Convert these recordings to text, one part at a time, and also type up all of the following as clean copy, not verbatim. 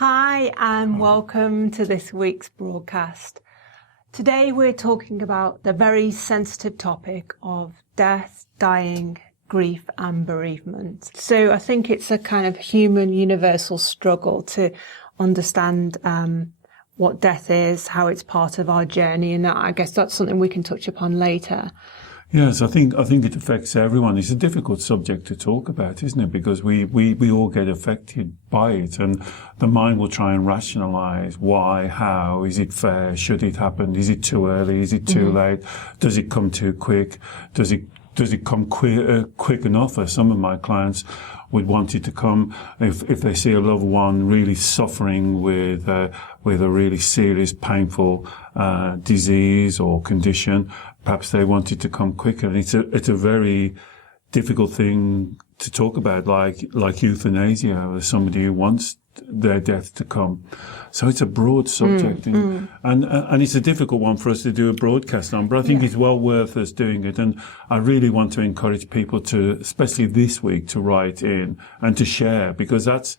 Hi and welcome to this week's broadcast. Today we're talking about the very sensitive topic of death, dying, grief and bereavement. So I think it's a kind of human universal struggle to understand what death is, how it's part of our journey, and I guess that's something we can touch upon later. Yes, I think it affects everyone. It's a difficult subject to talk about, isn't it? Because we all get affected by it, and the mind will try and rationalize why, how, is it fair, should it happen, is it too early, is it too late, does it come too quick, does it come quick enough? As some of my clients would want it to come if they see a loved one really suffering with a really serious, painful disease or condition. Perhaps they want it to come quicker. And it's a very difficult thing to talk about, like euthanasia, or somebody who wants their death to come. So it's a broad subject, and it's a difficult one for us to do a broadcast on, but I think it's well worth us doing it. And I really want to encourage people to, especially this week, to write in and to share, because that's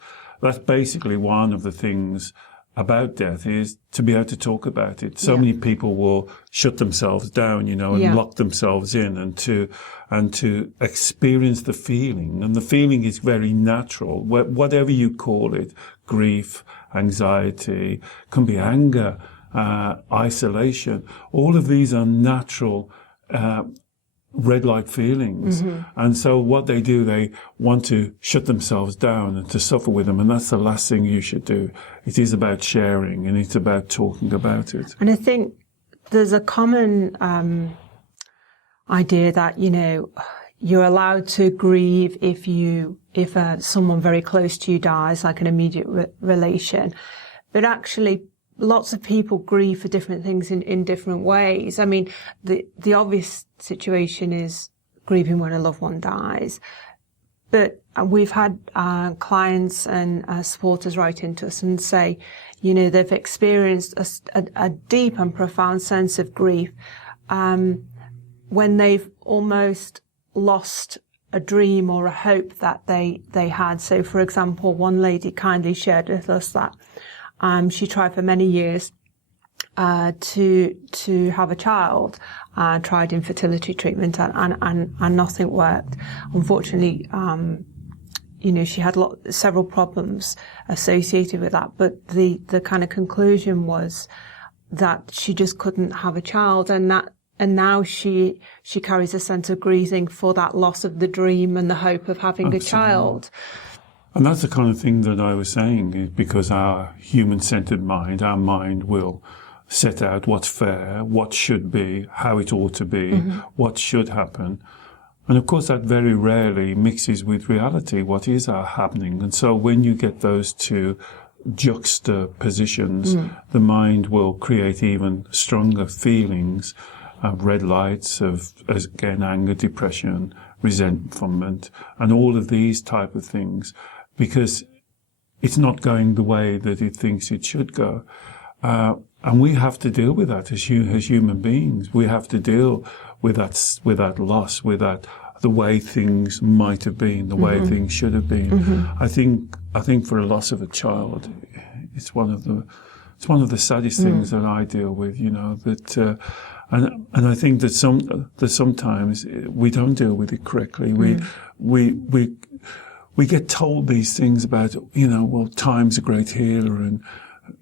basically one of the things about death, is to be able to talk about it. So many people will shut themselves down, and lock themselves in, and to experience the feeling. And the feeling is very natural, whatever you call it: grief, anxiety, can be anger, isolation. All of these are natural red light feelings. And so what they do, they want to shut themselves down and to suffer with them. And that's the last thing you should do. It is about sharing, and it's about talking about it. And I think there's a common idea that, you're allowed to grieve if someone very close to you dies, like an immediate relation. But actually, lots of people grieve for different things in different ways. I mean, the obvious situation is grieving when a loved one dies. But we've had clients and supporters write into us and say, they've experienced a deep and profound sense of grief when they've almost lost a dream or a hope that they had. So, for example, one lady kindly shared with us that she tried for many years to have a child, tried infertility treatment and nothing worked. Unfortunately, she had several problems associated with that, but the kind of conclusion was that she just couldn't have a child, and now she carries a sense of grieving for that loss of the dream and the hope of having a child. And that's the kind of thing that I was saying, is because our human-centered mind, our mind will set out what's fair, what should be, how it ought to be, what should happen. And of course that very rarely mixes with reality, what is happening. And so when you get those two juxtapositions, the mind will create even stronger feelings of red lights, of, again, anger, depression, resentment, and all of these type of things, because it's not going the way that it thinks it should go. And we have to deal with that as human beings. We have to deal with that loss, with that, the way things might have been, the way things should have been. I think for a loss of a child, it's one of the saddest things that I deal with, that, and I think that sometimes we don't deal with it correctly. We get told these things about, well, time's a great healer and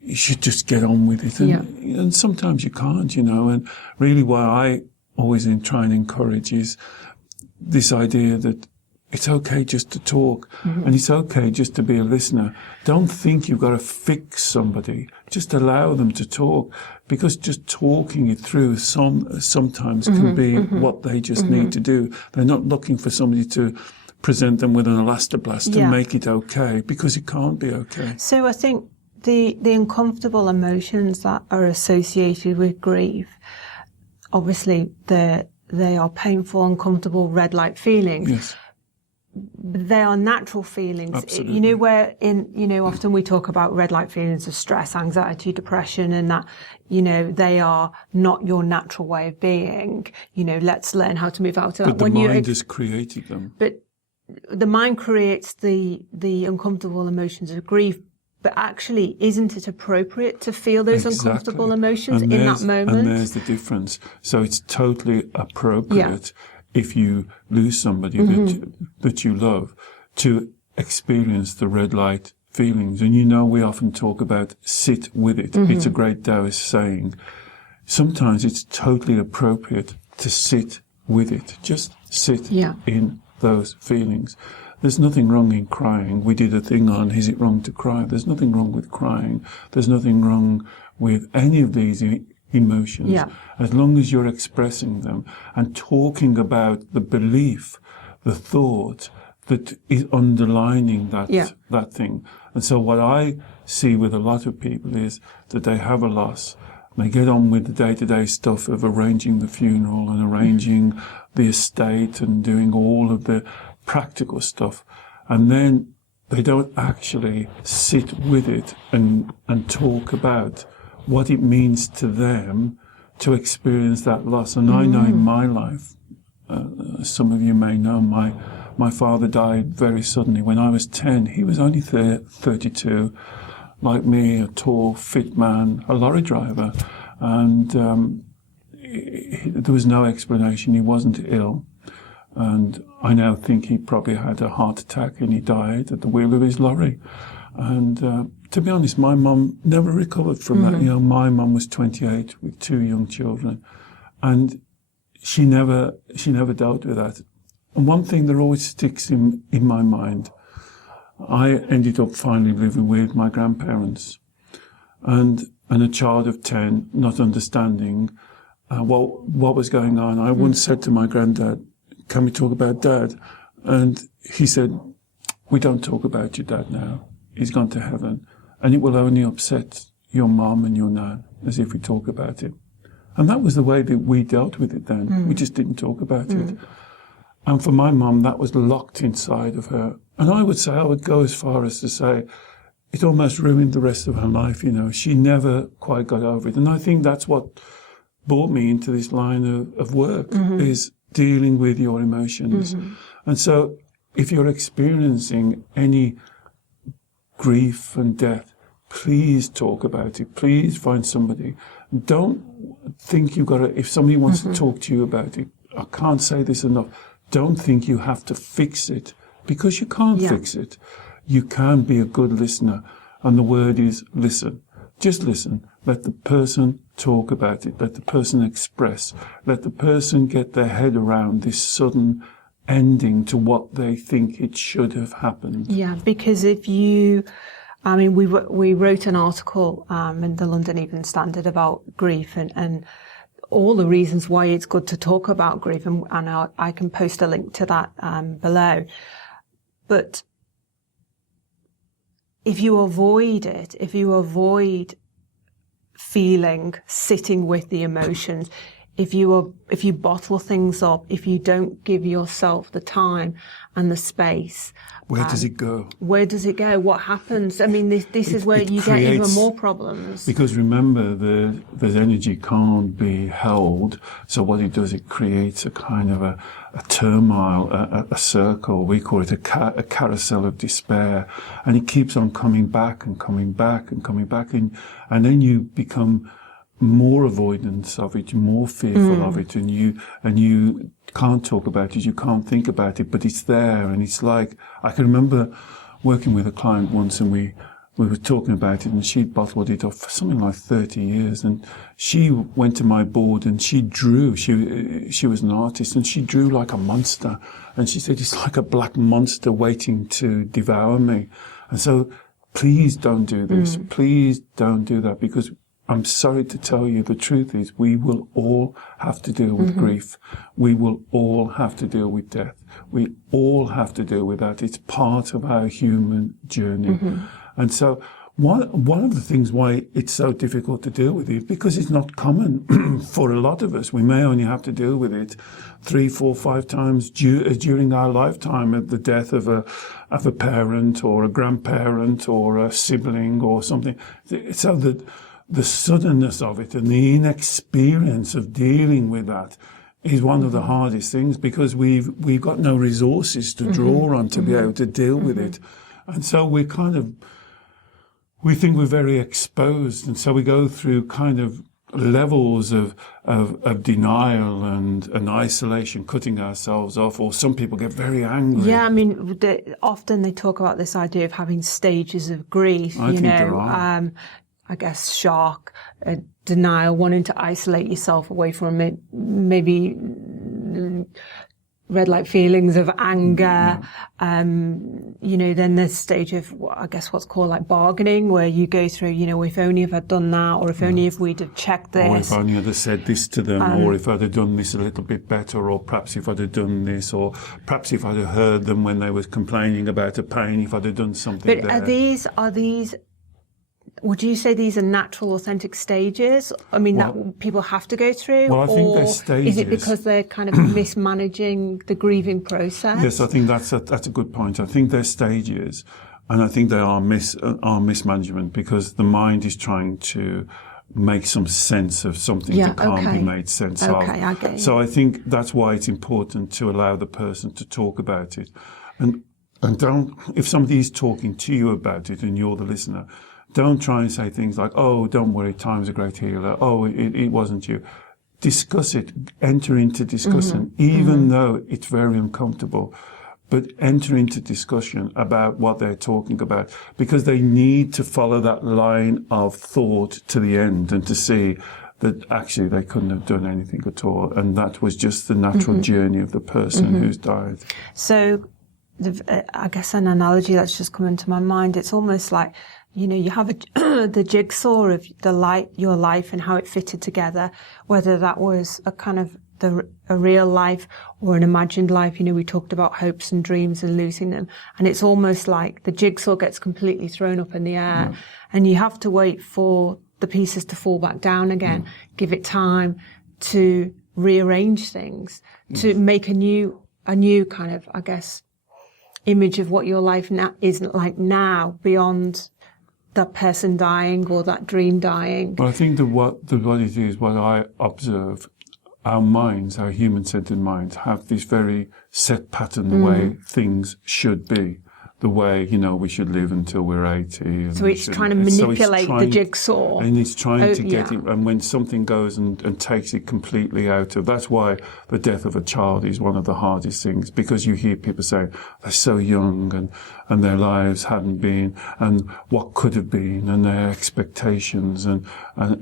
you should just get on with it. And sometimes you can't, and really what I always try and encourage is this idea that it's okay just to talk, and it's okay just to be a listener. Don't think you've got to fix somebody. Just allow them to talk, because just talking it through sometimes can be what they just need to do. They're not looking for somebody to present them with an elastoplast to make it okay, because it can't be okay. So I think the uncomfortable emotions that are associated with grief, obviously they are painful, uncomfortable, red light feelings. Yes. They are natural feelings. Absolutely. Often we talk about red light feelings of stress, anxiety, depression, and that, they are not your natural way of being. Let's learn how to move out of that. But the mind has created them. But the mind creates the uncomfortable emotions of grief, But actually, isn't it appropriate to feel those uncomfortable emotions in that moment? And there's the difference. So it's totally appropriate if you lose somebody that you love to experience the red light feelings. And we often talk about sit with it. It's a great Taoist saying. Sometimes it's totally appropriate to sit with it. Just sit in those feelings. There's nothing wrong in crying. We did a thing on, is it wrong to cry? There's nothing wrong with crying. There's nothing wrong with any of these emotions. Yeah. As long as you're expressing them and talking about the belief, the thought that is underlining that thing. And so what I see with a lot of people is that they have a loss. They get on with the day-to-day stuff of arranging the funeral and arranging the estate and doing all of the practical stuff, and then they don't actually sit with it and talk about what it means to them to experience that loss. And I know in my life, some of you may know, my father died very suddenly when I was 10. He was only 32, like me, a tall, fit man, a lorry driver, and there was no explanation. He wasn't ill. And I now think he probably had a heart attack and he died at the wheel of his lorry. And to be honest, my mum never recovered from that. My mum was 28 with 2 young children, and she never dealt with that. And one thing that always sticks in my mind, I ended up finally living with my grandparents, and a child of 10, not understanding what was going on. I once said to my granddad, "Can we talk about Dad?" And he said, "We don't talk about your dad now. He's gone to heaven, and it will only upset your mom and your nan as if we talk about it." And that was the way that we dealt with it then. We just didn't talk about it. And for my mom, that was locked inside of her. And I would go as far as to say, it almost ruined the rest of her life. She never quite got over it. And I think that's what brought me into this line of work, is dealing with your emotions. And so if you're experiencing any grief and death, please talk about it. Please find somebody. Don't think you've got to, if somebody wants to talk to you about it, I can't say this enough, don't think you have to fix it, because you can't fix it. You can be a good listener. And the word is listen. Just listen. Let the person talk about it. Let the person express. Let the person get their head around this sudden ending to what they think it should have happened. Yeah, because we wrote an article in the London Evening Standard about grief and all the reasons why it's good to talk about grief, and I can post a link to that below. But if you avoid it, if you avoid feeling, sitting with the emotions, if you bottle things up, if you don't give yourself the time and the space, where does it go? Where does it go? What happens? I mean, this is where you get even more problems. Because remember, the energy can't be held. So what it does, it creates a kind of a turmoil, a circle. We call it a carousel of despair, and it keeps on coming back and coming back and coming back, and then you become more avoidance of it, more fearful of it, and you can't talk about it, you can't think about it, but it's there. And it's like, I can remember working with a client once, and we were talking about it, and she'd bottled it up for something like 30 years, and she went to my board and she drew, she was an artist, and she drew like a monster, and she said, it's like a black monster waiting to devour me. And so please don't do this, please don't do that, because I'm sorry to tell you, the truth is we will all have to deal with grief. We will all have to deal with death. We all have to deal with that. It's part of our human journey. And so one of the things why it's so difficult to deal with it, because it's not common for a lot of us. We may only have to deal with it 3, 4, 5 times during our lifetime, at the death of a parent or a grandparent or a sibling or something. So that the suddenness of it and the inexperience of dealing with that is one of the hardest things, because we've got no resources to draw on to be able to deal with it. And so we're we think we're very exposed, and so we go through kind of levels of denial and isolation, cutting ourselves off, or some people get very angry. Yeah, I mean, often they talk about this idea of having stages of grief, I think there are. I guess shock, denial, wanting to isolate yourself away from it, maybe red light feelings of anger, then the stage of, I guess, what's called like bargaining, where you go through, if only if I'd done that, or if only if we'd have checked this. Or if only I'd have said this to them, or if I'd have done this a little bit better, or perhaps if I'd have done this, or perhaps if I'd have heard them when they were complaining about a pain, if I'd have done something But there. are these, would you say these are natural, authentic stages? I mean, that people have to go through? Well, I think they're or stages. is it because they're kind of mismanaging the grieving process? Yes, I think that's a good point. I think they're stages, and I think they are mismanagement, because the mind is trying to make some sense of something that can't be made sense of. I get you. So I think that's why it's important to allow the person to talk about it. And don't, if somebody is talking to you about it and you're the listener, don't try and say things like, oh, don't worry, time's a great healer. Oh, it wasn't you. Discuss it. Enter into discussion, even though it's very uncomfortable. But enter into discussion about what they're talking about, because they need to follow that line of thought to the end and to see that actually they couldn't have done anything at all. And that was just the natural journey of the person who's died. So I guess an analogy that's just come into my mind, it's almost like, you have the jigsaw of your life and how it fitted together, whether that was a kind of a real life or an imagined life. We talked about hopes and dreams and losing them. And it's almost like the jigsaw gets completely thrown up in the air and you have to wait for the pieces to fall back down again, give it time to rearrange things, to make a new kind of, I guess, image of what your life now is like now, beyond that person dying or that dream dying. Well, I think what it is, what I observe, our minds, our human-centered minds, have this very set pattern, the way things should be, the way, we should live until we're 80. And so it's trying to manipulate the jigsaw. And it's trying to get it, and when something goes and takes it completely out of, that's why the death of a child is one of the hardest things, because you hear people say, they're so young and their lives hadn't been, and what could have been, and their expectations, and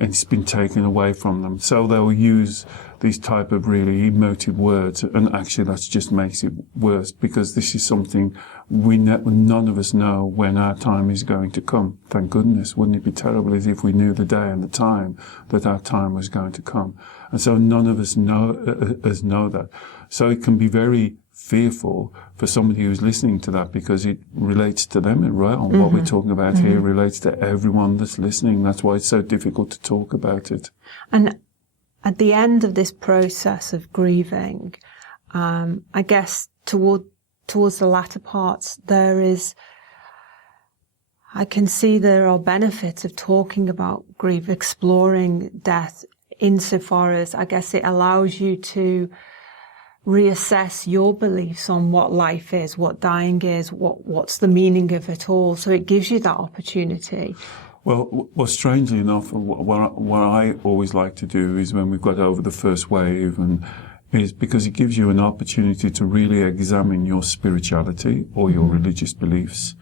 it's been taken away from them. So they'll use these type of really emotive words, and actually that just makes it worse, because this is something none of us know when our time is going to come. Thank goodness. Wouldn't it be terrible as if we knew the day and the time that our time was going to come? And so none of us know that. So it can be very fearful for somebody who's listening to that, because it relates to them as well. What we're talking about here relates to everyone that's listening. That's why it's so difficult to talk about it. And at the end of this process of grieving, I guess towards the latter parts, I can see there are benefits of talking about grief, exploring death, insofar as, I guess, it allows you to reassess your beliefs on what life is, what dying is, what's the meaning of it all. So it gives you that opportunity. Well, strangely enough, what I always like to do is, when we've got over the first wave, is because it gives you an opportunity to really examine your spirituality or your religious beliefs,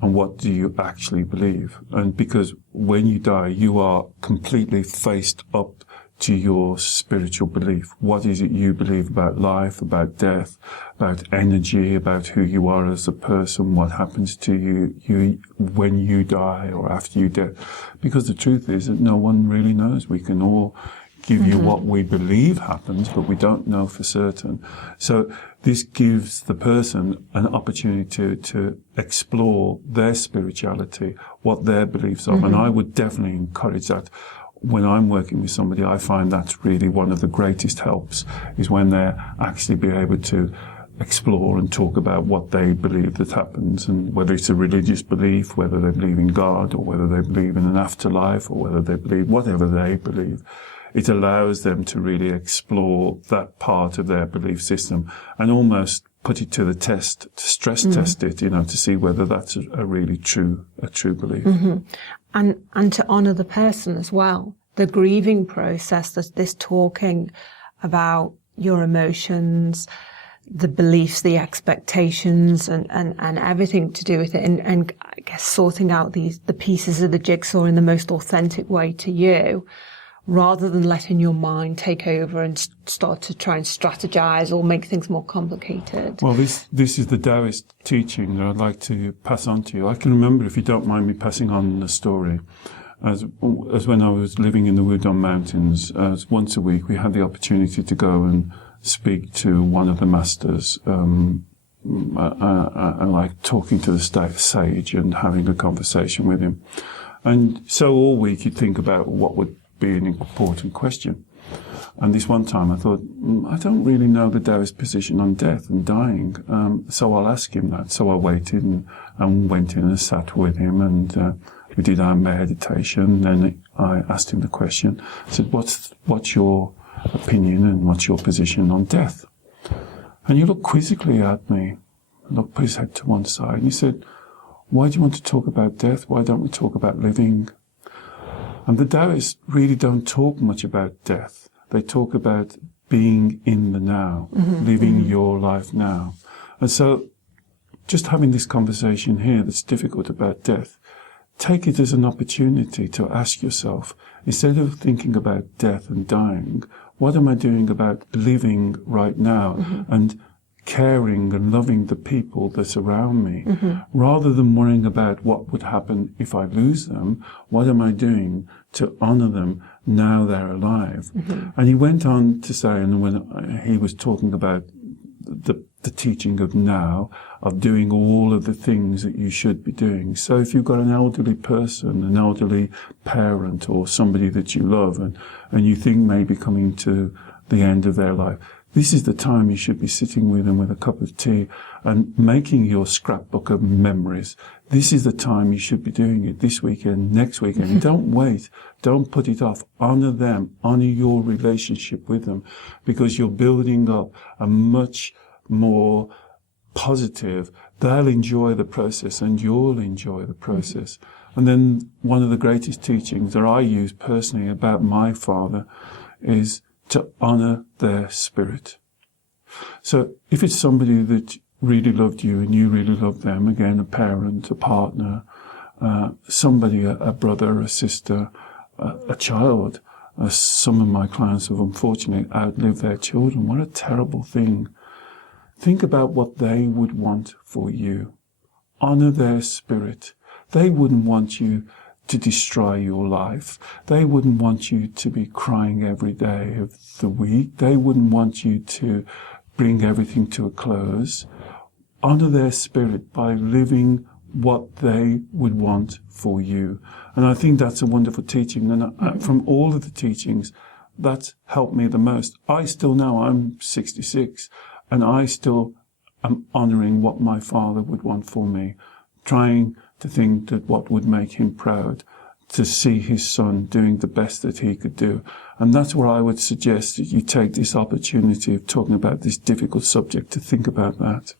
and what do you actually believe. And because when you die, you are completely faced up to your spiritual belief. What is it you believe about life, about death, about energy, about who you are as a person, what happens to you when you die or after you die? Because the truth is that no one really knows. We can all give you what we believe happens, but we don't know for certain. So this gives the person an opportunity to explore their spirituality, what their beliefs are. And I would definitely encourage that. When I'm working with somebody, I find that's really one of the greatest helps, is when they're actually be able to explore and talk about what they believe that happens, and whether it's a religious belief, whether they believe in God, or whether they believe in an afterlife, or whether they believe whatever they believe. It allows them to really explore that part of their belief system and almost put it to the test, to stress test it, to see whether that's a really true belief. Mm-hmm. And to honour the person as well. The grieving process, this talking about your emotions, the beliefs, the expectations, and everything to do with it, and I guess sorting out the pieces of the jigsaw in the most authentic way to you, rather than letting your mind take over and start to try and strategize or make things more complicated. Well, this is the Taoist teaching that I'd like to pass on to you. I can remember, if you don't mind me passing on the story, as when I was living in the Wudong Mountains, once a week we had the opportunity to go and speak to one of the masters, and like talking to the sage and having a conversation with him. And so all week you'd think about what would be an important question. And this one time I thought, I don't really know the Taoist position on death and dying, so I'll ask him that. So I waited and went in and sat with him, and we did our meditation. Then I asked him the question. I said, what's your opinion and what's your position on death? And he looked quizzically at me, put his head to one side, and he said, why do you want to talk about death? Why don't we talk about living? And the Taoists really don't talk much about death. They talk about being in the now, living your life now. And so just having this conversation here that's difficult about death, take it as an opportunity to ask yourself, instead of thinking about death and dying, what am I doing about living right now and caring and loving the people that surround me? Rather than worrying about what would happen if I lose them, what am I doing to honour them now they're alive? And he went on to say, and when he was talking about the teaching of now, of doing all of the things that you should be doing. So if you've got an elderly person, an elderly parent, or somebody that you love, and you think maybe coming to the end of their life, this is the time you should be sitting with them with a cup of tea and making your scrapbook of memories. This is the time you should be doing it, this weekend, next weekend. Don't wait. Don't put it off. Honour them. Honour your relationship with them, because you're building up a much more positive, they'll enjoy the process and you'll enjoy the process. And then one of the greatest teachings that I use personally about my father is to honour their spirit. So if it's somebody that really loved you and you really loved them, again, a parent, a partner, somebody, a brother, a sister, a child, some of my clients have unfortunately outlived their children. What a terrible thing. Think about what they would want for you. Honour their spirit. They wouldn't want you to destroy your life. They wouldn't want you to be crying every day of the week. They wouldn't want you to bring everything to a close. Honour their spirit by living what they would want for you. And I think that's a wonderful teaching. And from all of the teachings, that's helped me the most. I still know, I'm 66, and I still am honouring what my father would want for me, trying to think that what would make him proud, to see his son doing the best that he could do. And that's where I would suggest that you take this opportunity of talking about this difficult subject to think about that.